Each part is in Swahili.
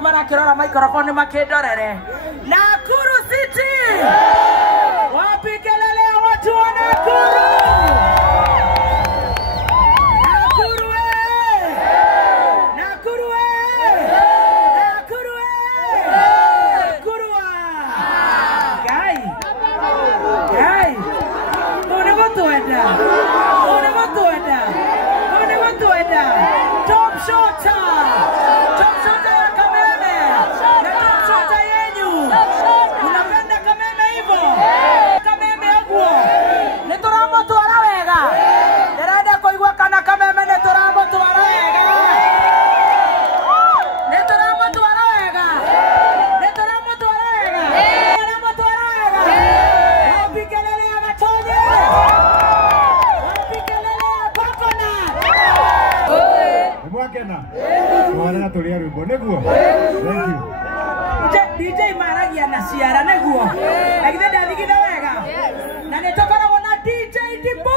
Marakirora microphone makidorere Nakuru City wapi kelele ya watu wa Nakuru Nakuru Nakuru Nakuru Nakuru Gai One watuenda Top shota DJ Maragia na Ciara neguo agithe ndathigitha wega na nĩ tũkoragwo na DJ Dipo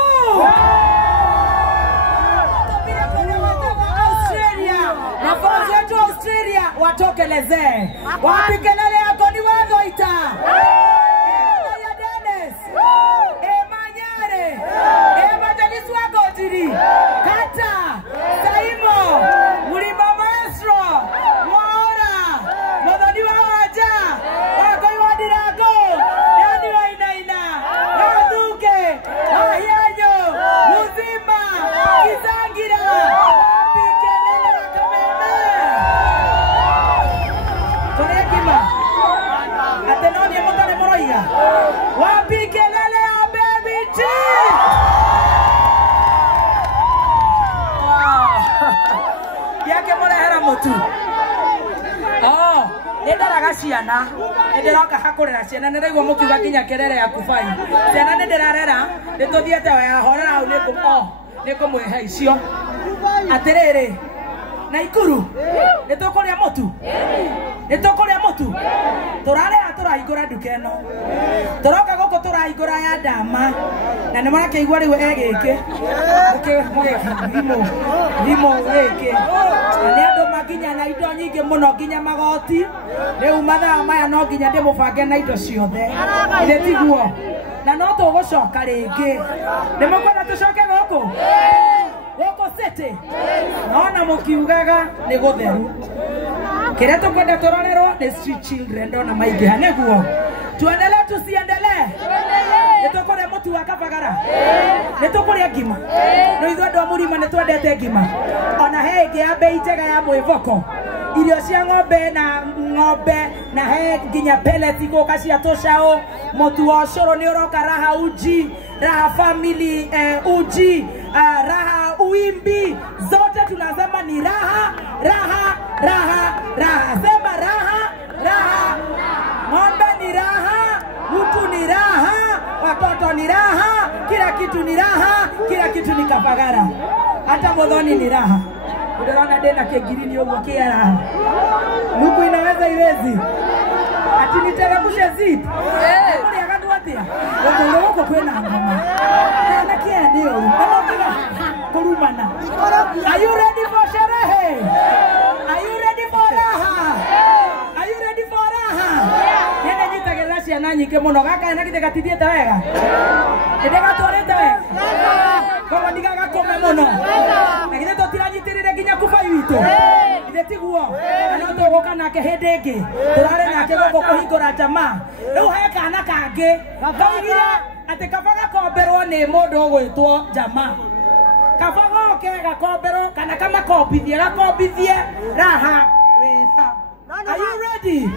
Australia na fans wetu Australia watokeleze wapi kelele yako ni Wathoita ya Dennis Manyare Evangelist Wagotiri Kata Saimo Mulima Maestro wapi kelele ya Baby T yake murehera mutu ndaraga ciana ndiroka hakurera ciana ndirigwo mukiuga nginya kerere ya kubai ciana ndirarera ndituthiete ya horera au nikumweha icio atiriri Naikuru nitukuria mutu turarera turahingura nduka ino turoka guku turahingura ya Ndama na nĩ marakeigua riu egiki thimo giki nĩ andũ maginya na indo nyingĩ mũno nginya magoti rĩu mathaa maya no nginya ndĩmũbange na indo ciothe ĩrĩ tiguo na no tũgũcoka rĩngĩ nĩmũkwenda tũcoke gũkũ City naona mũkiugaga nĩ gũtheru kĩrĩa tũkwenda tũrorerwo nĩ street children ndona maingĩha nĩguo tuendelee tusiendelee nĩtũkũrĩa mũtu wa Kabagara nĩtũkũrĩa ngima no ithuĩ andũ a Mũrima nĩtwendete ngima ona he ĩngĩ ya mbei njega ya mwĩvoko irio cia ng'ombe na he nginya pellets igũka cia tũcaũ mũtu wa ũcũrũ nĩ ũroka Raha Uji Raha Family Uji Raha Uimbi zote tunasema ni raha sema raha ng'ombe ni raha mtu ni raha watoto ni raha kila kitu ni raha kila kitu ni Kabagara hata Muthoni ni raha unaona dena kĩngirini ũguo kĩa raha Mungu inaweza iwezi ati niteremshe zip kuri akandũ atia gũkũ kwĩna ngoma na kĩa ndio kurumana. Are you ready for sherehe? Are you ready for raha? Are you ready for raha? Nene nyitagĩrĩra ciana nyingĩ mũno gaka na gĩgatithiĩte wega ndĩgatwarĩte wega koguo ndigagakome mũno na githĩ tũtiranyitĩrĩre nginya kubai witũ githĩ tiguo no tũgũka nake hĩndĩ ĩngĩ tũrare nake gũkũ kũhingũra jamaa rĩu he kana kangĩ kaugire ate kabaga koberwo ni mundu gwitwo Jama kabaga okega koberwo kana kama kopithie gakopithie raha wera. Are you ready?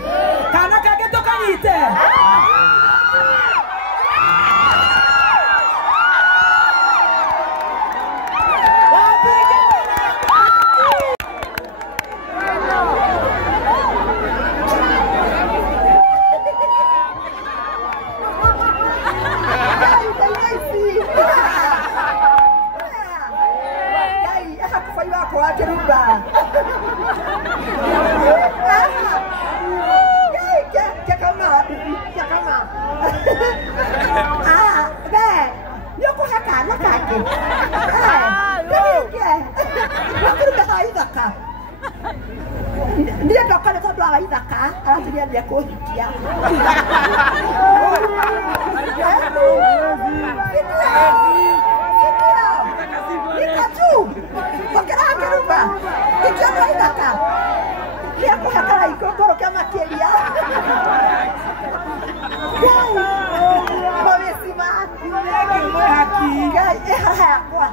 Kana kage tukanyite dia dokter itu doa izaka, artinya dia kuhikia. Nikaju, pokera keruba, ikut doa izaka. Dia kuhakala ikut dorong kama kelia. Mami mati, haki guys, hakwa,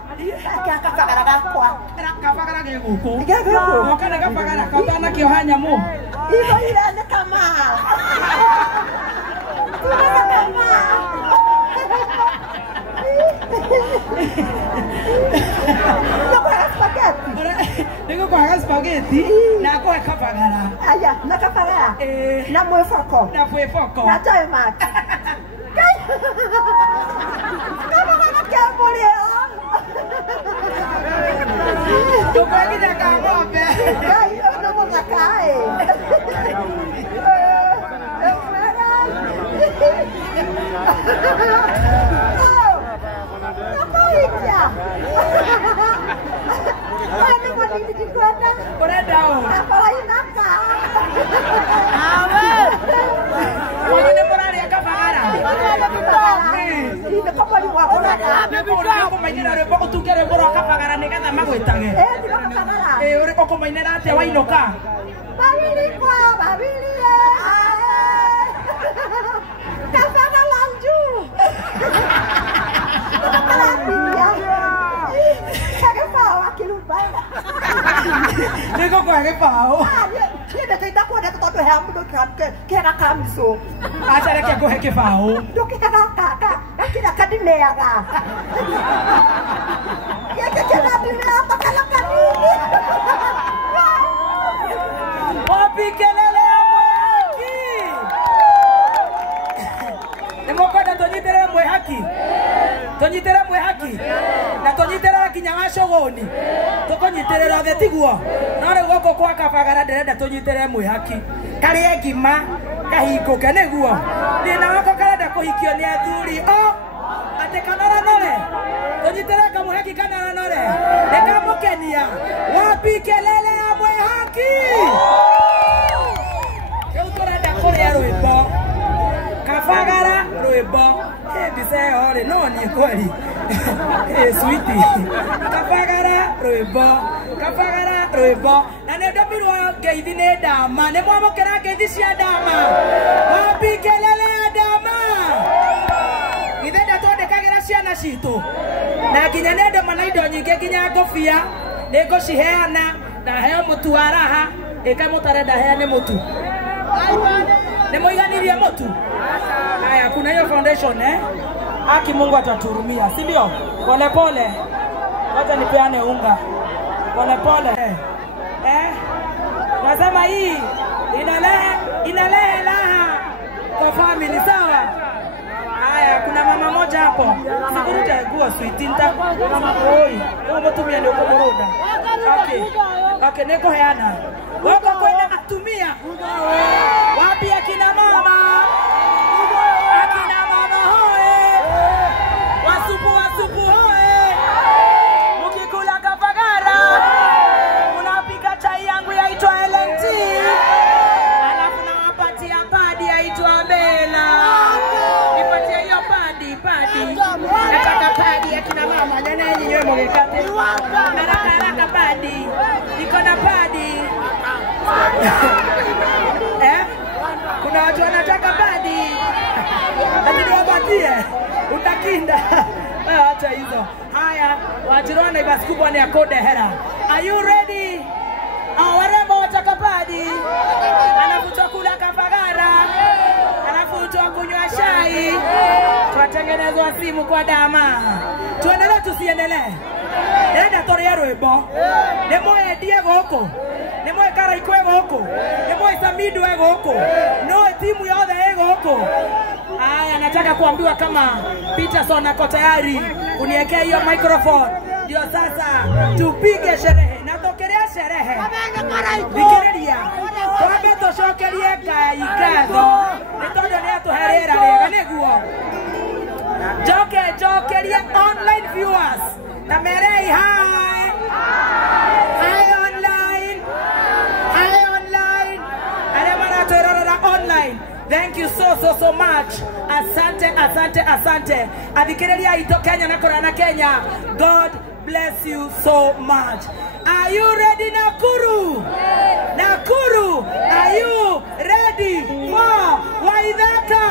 kakak kwa. Kafagara geguko Geguko. Wakana kafagara katana kiohanya mu. Ibo ile kama. Kama. Niko kwa spaghetti na kwa kafagara. Aya, na kafagara. Na mwefoko. Na mwefoko. Na tomat. Kama kama leo. Tupaki na kamope. Ai, eu não vou matar Niko kwa kepao. Dia dah tak kuat dah tu ham tu kan ke nak kamsu. Acha leke kwa kepao. Tu kita kakak, kita kadine aga. Ya kita kadine apa kalau kadine. Wapi kelele mwehaki. Nemo kwa tonyitere mwehaki. Tonyitere mwehaki. Na tonyitere kinyama shogoni. Tokonyiterera getiguo. Nore goko kwa kafagara nderenda tonyitere mwehaki. Kari egima kahingo keneguo. Ndina wako karenda kuhikio ni athuri. O ate kanora nore. Tonyitere kamwehaki kanora nore. Nekamukenia. Wapi kelele ya mwehaki. Keu turenda kuria rwimbo. Kafagara rwimbo. Bise ore no ni kweli. Sweetie. Kafagara rwimbo. Kafagara rwimbo. Na ne ndomirwo ngeithi ni ndama. Ne mwamukira ngeithi cia ndama. Wapi kelele ya ndama. Ithe ndatondekagira ciana citu. Na nginya nende mana indo nyingi nginya ngobia. Ni nguciheana na heo mutu wa raha. Ika mutarenda heane mutu. Ne muiganirie mutu. Haya, kuna hiyo foundation Aki Mungu ataturumia, si ndio? Pole pole. Wacha nipeane unga. Pole pole. Nasema hii inalehe raha kwa family, sawa? Haya, kuna mama moja hapo. Sikuruta guo sweetie nta. Oi, wewe mtumia ndio kuburuda. Okay, niko heana. Wako kwenda kutumia. Wapi akina mama? Akina mama hoe. Wasupu hoe. Mukikula Kafagara. Unapika chai yangu yaitwa LNT. Alafu nawapatia padi yaitwa Bella. Nipatie hiyo padi. Nataka padi akina mama. Nyenye nyewe mugekate. Nataka padi. Niko na padi. Kuna watu wanataka padi. Lakini wapatie. Utaki Linda. Acha hizo. Haya, Wanjiru Naivas kubwa ni akode hera. Are you ready? Warembo watakapadi. Anavutwa kula Kapagara. Anavutwa kunywa chai. Tuwatengenezwa simu kwa dama. Tuendelee tusiendelee? Enda tore rwimbo. Nemoe Diego huko. Nemoe Karaikwe huko. Nemoe Samidu huko. No timu yothe huko. Haya, nataka kuambiwa kama Peterson ako tayari kuniwekea hiyo microphone. Ndio sasa tupige sherehe. Natokelea sherehe. Nikiredia. Twambe toshokerie Ngai ngatho. Nitondo ni atuherera rega niguo. Jokerie online viewers. Na merei hi. Hi online. Hi online. Alemana torora online. Thank you so much. Asante. Adhikireria ito Kenya na Korana Kenya. God bless you so much. Are you ready, Nakuru? Nakuru, are you ready for Waithaka?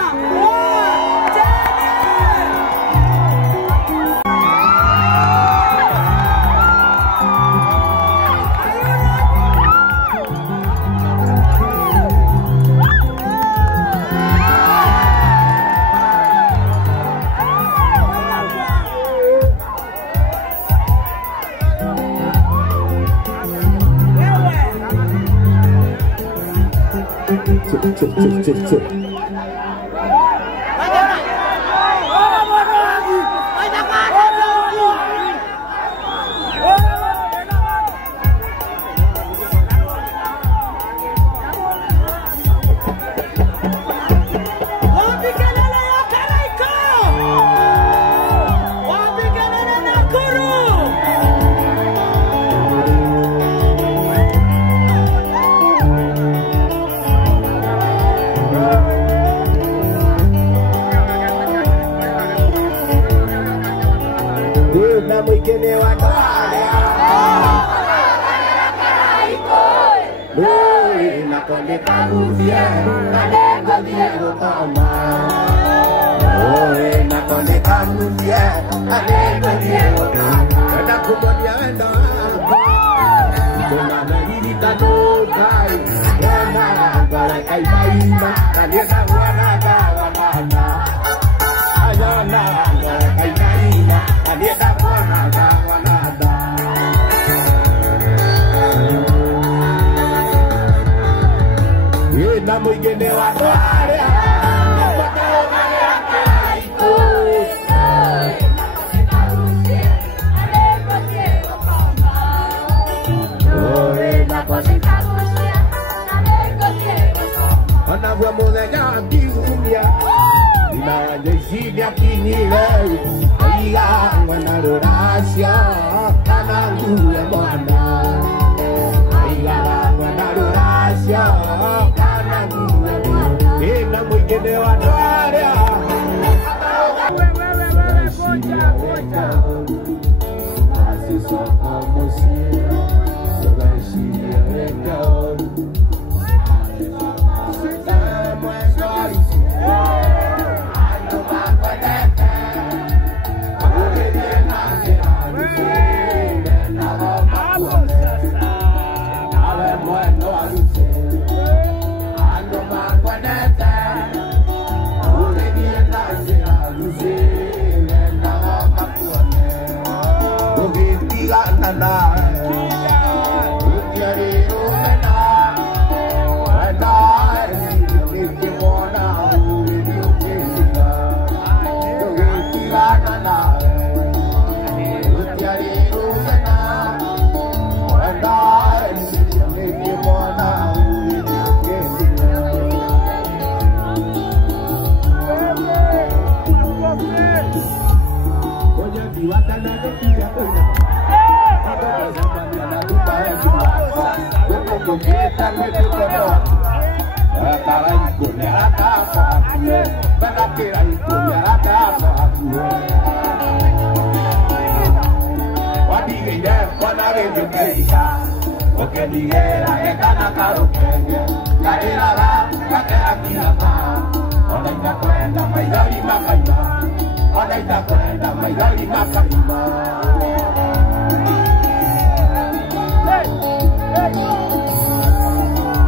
itakwenda maigari makaima.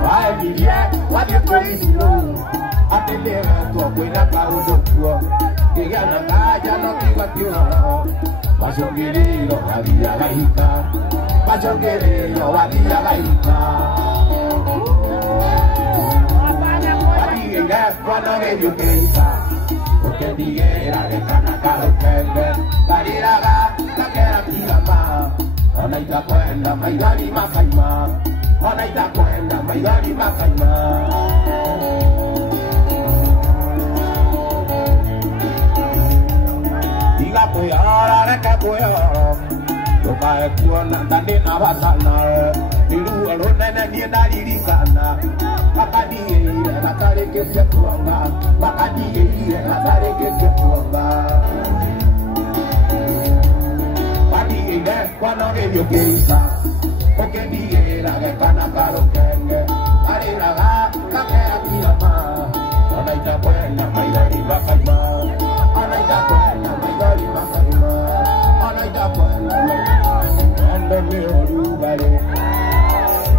Waendirie wathie kwĩiciru atĩ nĩgetwo kwĩna kaũndũ kuo kĩgĩa na kanja no tigatiũrano macũngĩrĩro wathiaga ika macũngĩrĩro wathiaga ika wathigĩire kwanogerio kĩita ũkĩndigĩra gĩkana karũkenge karĩraga gakera kigama ona itakwenda maigari makaima ona itakwenda maigari makaima. Iga kuyara reke kuyara Tukae kuona ndani na watana Niruo runene nie ndaririkana Makadiire gatarĩkĩtie kuonga Makadiire gatarĩkĩtie kuonga Makadiire kwanogerio kĩita Ũkĩndigĩra gekana karũkenge Karĩraga gakea kĩama Ona itakwenda maigari makaima Ona itakwenda maigari makaima Ona itakwenda maigari Ando nĩ ũrugarĩ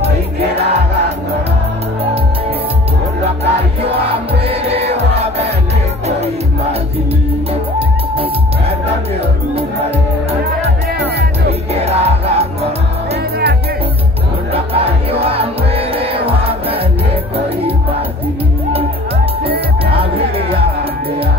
Ũingĩraga ngoro Ũna kariũa mwĩrĩ wothe nĩ kũimagini Ando nĩ ũrugarĩ Ũingĩraga ngoro Ũna kariũa mwĩrĩ wothe nĩ kũimagini Agĩrĩra ndĩa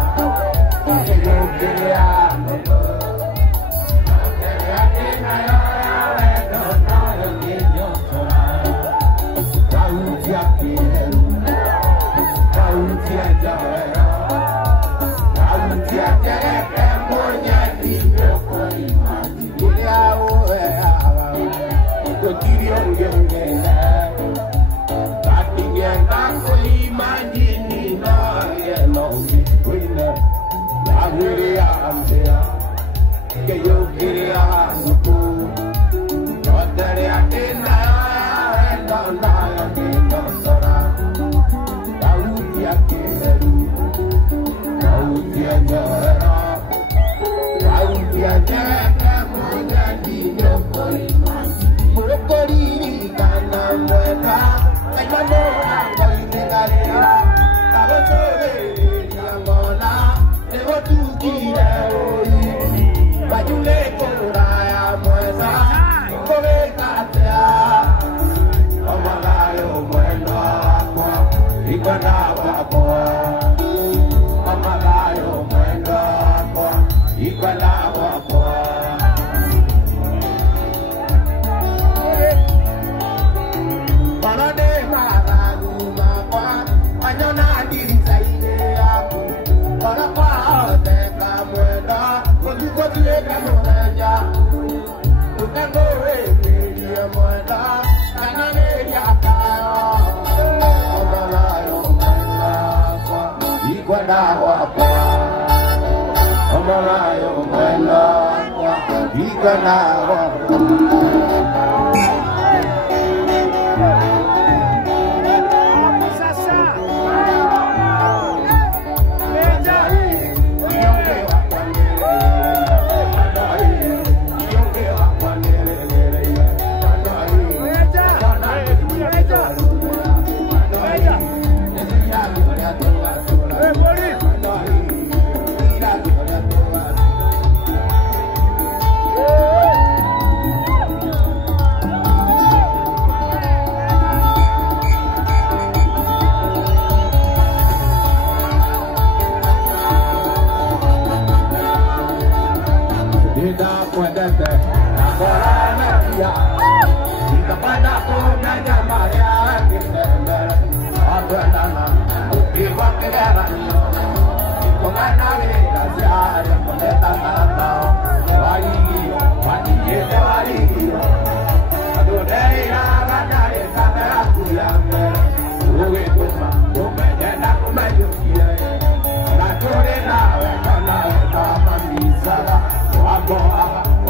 Go,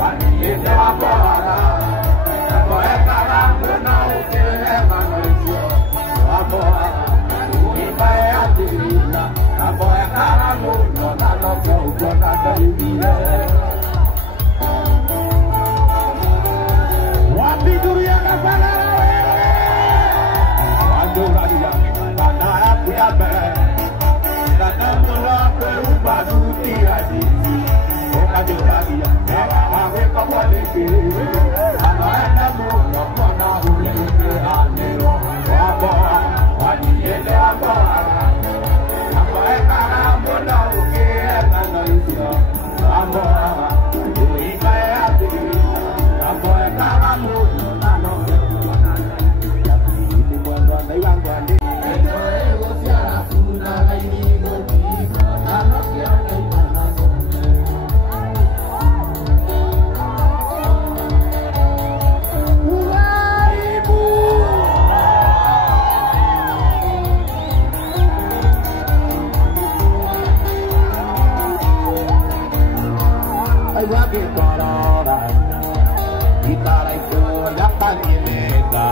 Itaraiko yakanimenda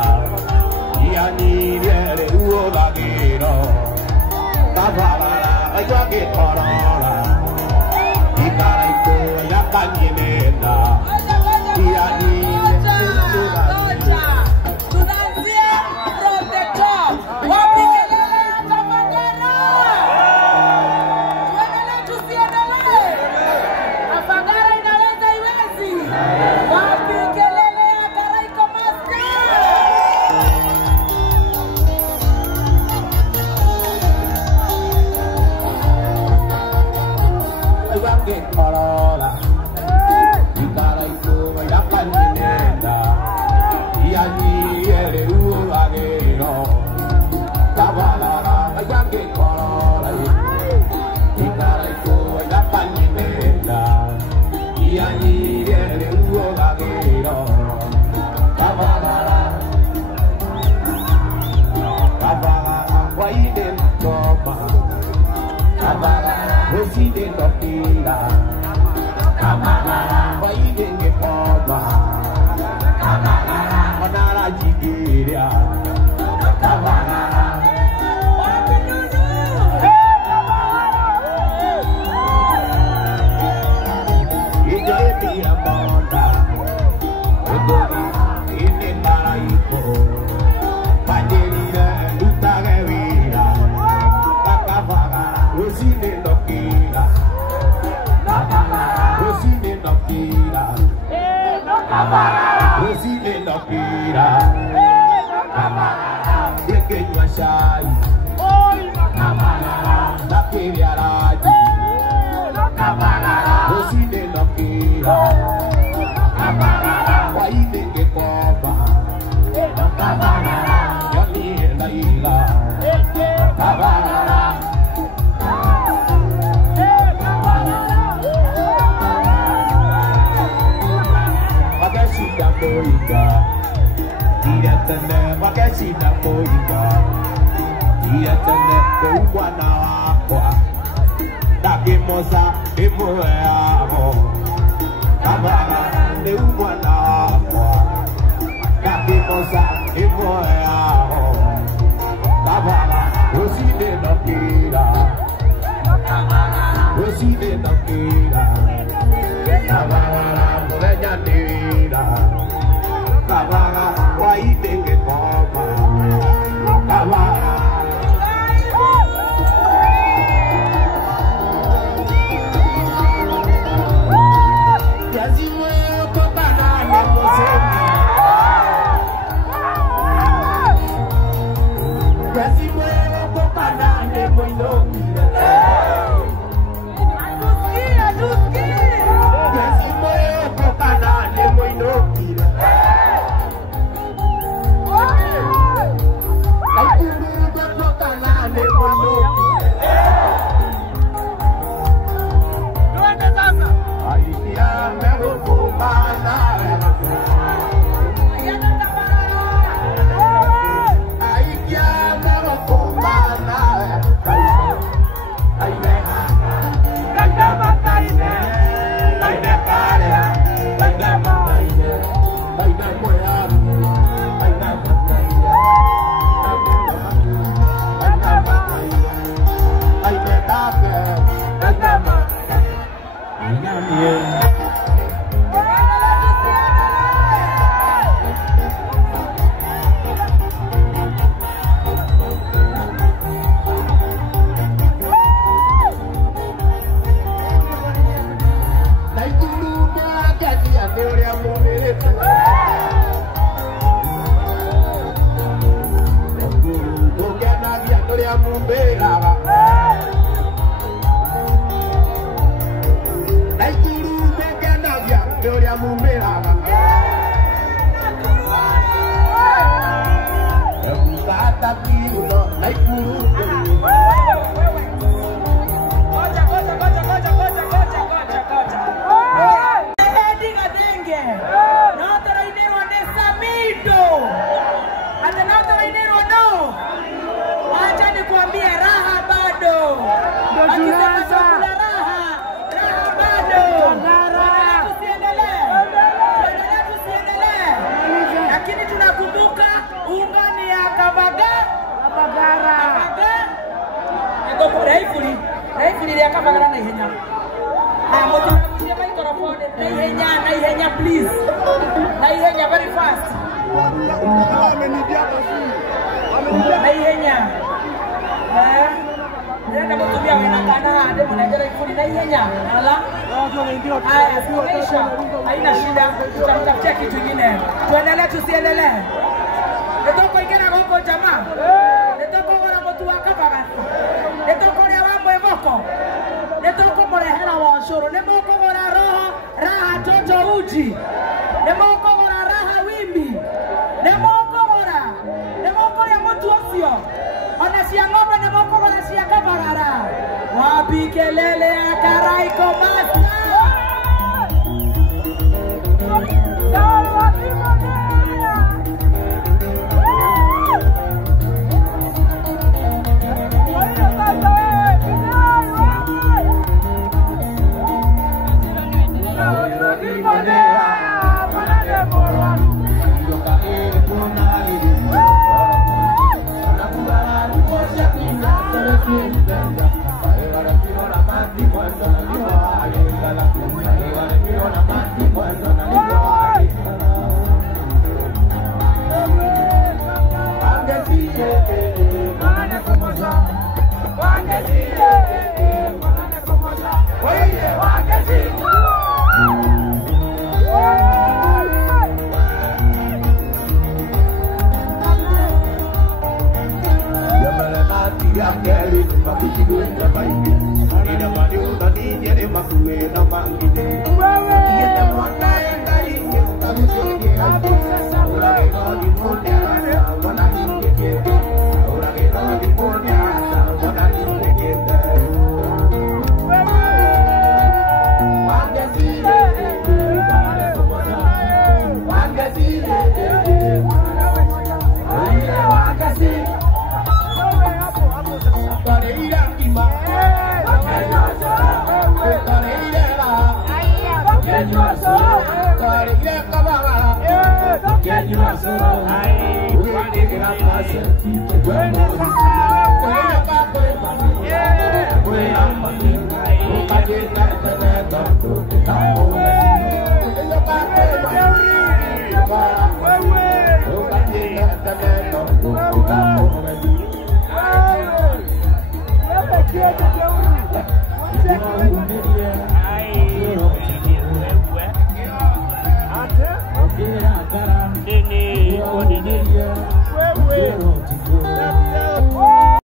Ianire uogagiro Tabara ayage torora Itaraiko yakanimenda Ianire uogagiro Tunaanzia from the top. Wapikelele hata Mandera. Tuendelee tusiendelee. Afadhali inaweza iwezi. Wapikelele hata Raiko Master. Ayage torora Itaraiko yakanimenda Ianire uogagiro Tabara ayage torora Itaraiko yakanimenda Ianire uogagiro Tabara waide mtoma Tabara uside ndokira Tabara waide ngepoma Onara jigiria Tabara Ije ya monda Egogi ine taraiko Pandirira utagewira Kakavaga uside ndokira Uside ndokira Uside ndokira Yekenywa shai Nakiria raji Uside ndokira Waide ngekoba Yoni laila Tabara Magashida boiga Diratane magashida boiga Diratane koukwana wakwa Takimosa imue amo Tabara neukwana wakwa Takimosa imue amo Tabara uside ndokira Uside ndokira Tabara murenya nira Tabara waide ngekoma Tabara Yazimwe okobana nemosemi Yazimwe okobana nemoinokira Yazimwe okobana nemoinokira Aikuru okobana nemoinokira Aikia megokobana Aikia megokobana Aileha Kaidama kaide Kaide karea Kaidama kaide Kaide moyaru Kaidama kaide Kaidama kaide Kaide take Kaidama Ainamie Naihenya, please. Naihenya very fast. Naihenya. Nenda kutumia wanakana hadi mnajera ikuli naihenya. Ala. Haya, sikuisha. Haina shida. Tutamtafutia kitu kingine. Tuendelee tusiendelee. Netoko ikena goko jamaa. Netoko wala mtu akapaga. Netoko ni wambo emoko. Netoko morehera wa shoro. Nemoko wala roho raha toto uji. Nemoko wala raha wimbi. Nemoko ya mtu osio. Ona siya ngombe nemoko wala siya kaparara. Wapi kelele ya Karaiko Master. Ini